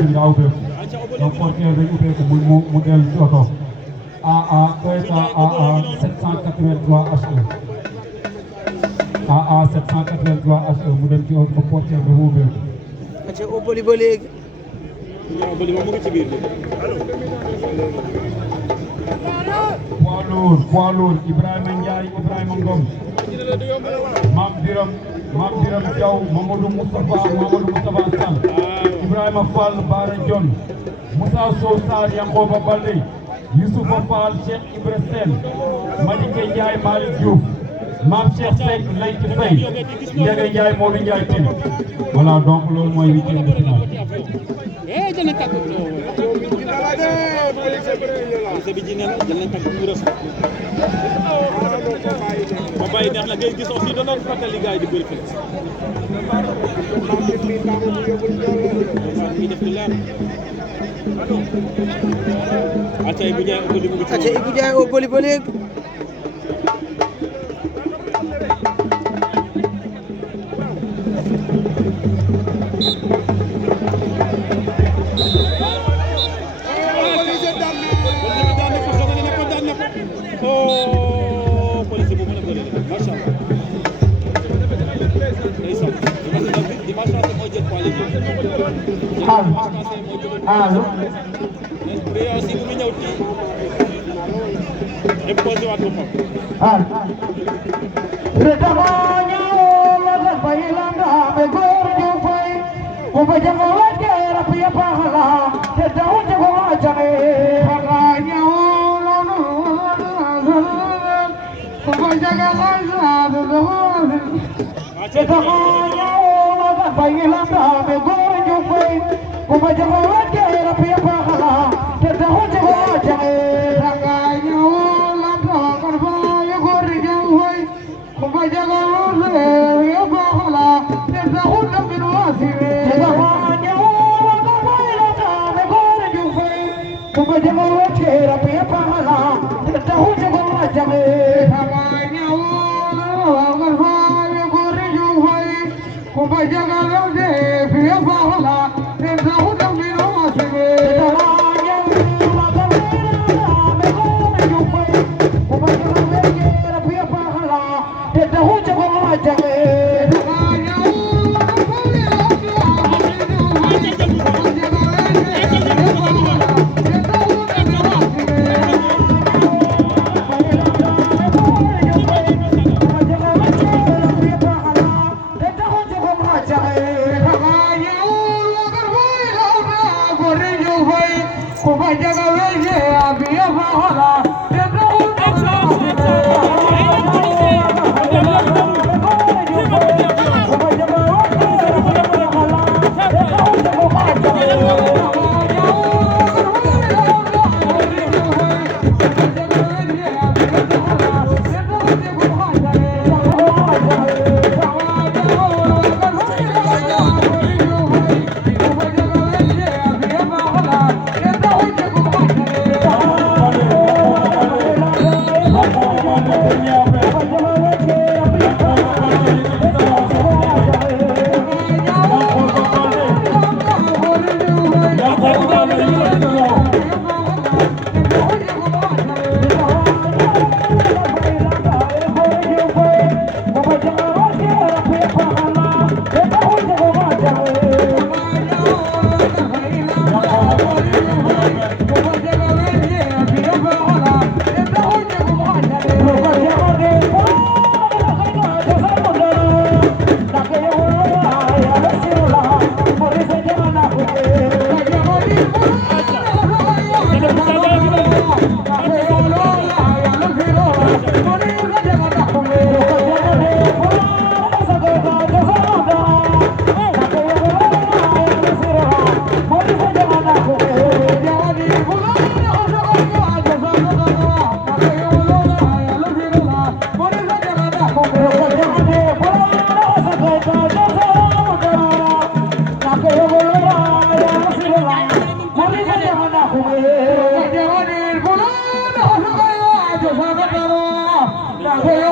porte bi daa ubbeeku donc porte dañ ubbeeku mu dellu ci oto AA Toyota AA 783 HE AA 783 HE mu dem ci oto porte bi mu ubbeeku. aca Oboli ba léegi. Oboli moom mu ngi ci biir bi. poids lourd Ibrahima Ndiaye Ibrahima Ngom Mame Biram Diaw Mamadou Moustapha Sall Ibrahima Fall Bara Dione Moussa Sow Sarr Yankoba Baldé Youssoufa Fall Cheikh Ibra Sène Madické Ndiaye Malick Diouf Mame Cheikh Seck Leyti Faye Ndiaga Ndiaye Modou Ndiaye Tine voilà donc loolu mooy huitième de finale. Combat yi neex na ngay gis aussi doon fàttali gars yi di bëri fële. ñu def lu leer. Aca Ibou Ndiaye Oboli mu ngi ci. aca Ibou Ndiaye Oboli ba léegi. allo aussi bu mu ñëw ci imposé waat boppam Hey!